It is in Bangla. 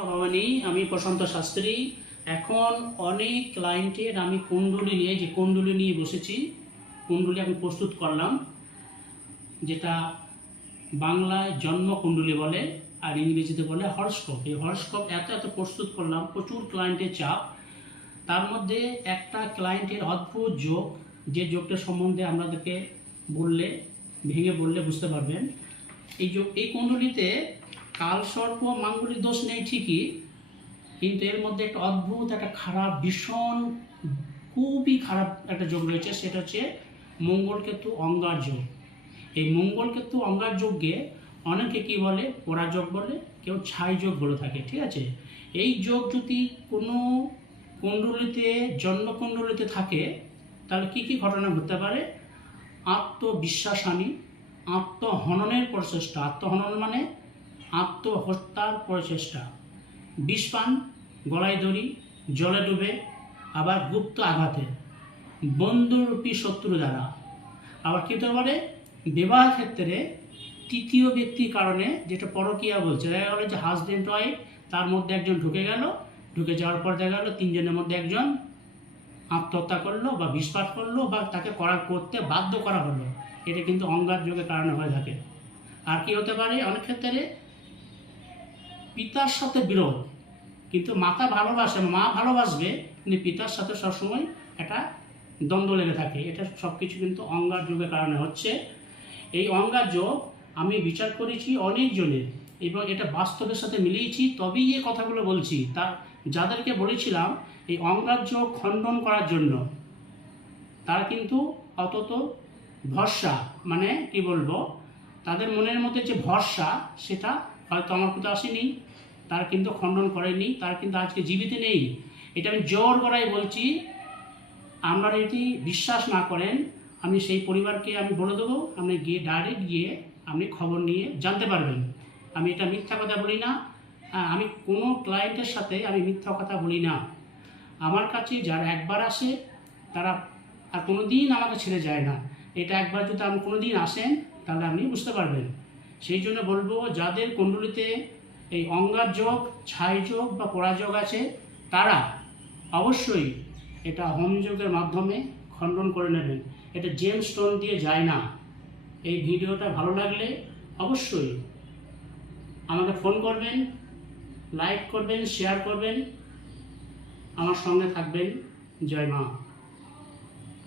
ভবানী, আমি প্রশান্ত শাস্ত্রী। এখন অনেক ক্লায়েন্টের আমি কুণ্ডলি নিয়ে, যে কুণ্ডলি নিয়ে বসেছি, কুণ্ডলি আমি প্রস্তুত করলাম, যেটা বাংলায় জন্ম কুণ্ডলি বলে আর ইংরেজিতে বলে হর্সকপ এই হর্সকপ এত এত প্রস্তুত করলাম, প্রচুর ক্লায়েন্টের চাপ। তার মধ্যে একটা ক্লায়েন্টের অদ্ভুত যোগ, যে যোগটা সম্বন্ধে আপনাদেরকে বললে, ভেঙে বললে বুঝতে পারবেন। এই যোগ, এই কুণ্ডলিতে কাল সর্প মাঙ্গলিক দোষ নেই ঠিকই, কিন্তু এর মধ্যে একটা অদ্ভুত, একটা খারাপ, ভীষণ, খুবই খারাপ একটা যোগ রয়েছে, সেটা হচ্ছে মঙ্গলকেতু অঙ্গার যোগ। এই মঙ্গলকেতু অঙ্গার যোগকে অনেকে কি বলে? পরাযোগ বলে, কেউ ছাই যোগ বলে থাকে, ঠিক আছে? এই যোগ যদি কোনো কুণ্ডলিতে জন্মকুণ্ডলিতে থাকে, তাহলে কি কি ঘটনা ঘটতে পারে? আত্মবিশ্বাসহানি আত্মহননের প্রচেষ্টা। আত্মহনন মানে আত্মহত্যার প্রচেষ্টা। বিষপান, গলায় দড়ি, জলে ডুবে, আবার গুপ্ত আঘাতে। বন্ধুরূপী শত্রু দ্বারা আবার কী হতে পারে? বিবাহ ক্ষেত্রে তৃতীয় ব্যক্তির কারণে যেটা পরকীয়া বলছে, দেখা গেলো যে হাজবেন্ড ওয়াইফ তার মধ্যে একজন ঢুকে গেল, ঢুকে যাওয়ার পর দেখা গেলো তিনজনের মধ্যে একজন আত্মহত্যা করল বা বিষপাত করল বা তাকে করা করতে বাধ্য করা হলো। এটা কিন্তু অঙ্গার যোগের কারণে হয়ে থাকে। আর কি হতে পারে? অনেক ক্ষেত্রে পিতার সাথে বিরোধ। কিন্তু মাতা ভালোবাসে, মা ভালোবাসবে, কিন্তু পিতার সাথে সবসময় একটা দ্বন্দ্ব লেগে থাকে। এটা সব কিছু কিন্তু অঙ্গার যোগের কারণে হচ্ছে। এই অঙ্গার যোগ আমি বিচার করেছি অনেকজনের এবং এটা বাস্তবের সাথে মিলিয়েছি, তবেই এই কথাগুলো বলছি। তা যাদেরকে বলেছিলাম, এই অঙ্গার যোগ খণ্ডন করার জন্য, তারা কিন্তু অতত ভরসা মানে কি বলব, তাদের মনের মধ্যে যে ভরসা, সেটা হয়তো আমার কোথাও আসেনি, তার কিন্তু খণ্ডন করেনি তার কিন্তু আজকে জীবিত নেই। এটা আমি জোর গলায় বলছি, আপনারা যদি বিশ্বাস না করেন, আমি সেই পরিবারকে আমি বলে দেবো, আপনি গিয়ে ডাইরেক্ট গিয়ে আপনি খবর নিয়ে জানতে পারবেন। আমি এটা মিথ্যা কথা বলি না আমি কোনো ক্লায়েন্টের সাথে আমি মিথ্যা কথা বলি না। আমার কাছে যারা একবার আসে, তারা আর কোনো দিন আমাকে ছেড়ে যায় না। এটা একবার যদি আপনি কোনো দিন আসেন, তাহলে আপনি বুঝতে পারবেন। সেই জন্য বলব যাদের কুণ্ডলিতে এই অঙ্গার যোগ, ছাই যোগ বা পরাযোগ আছে, তারা অবশ্যই এটা হোম যোগের মাধ্যমে খণ্ডন করে নেবেন। এটা জেম স্টোন দিয়ে যায় না। এই ভিডিওটা ভালো লাগলে অবশ্যই আমাকে ফোন করবেন লাইক করবেন শেয়ার করবেন। আমার সঙ্গে থাকবেন। জয় মা।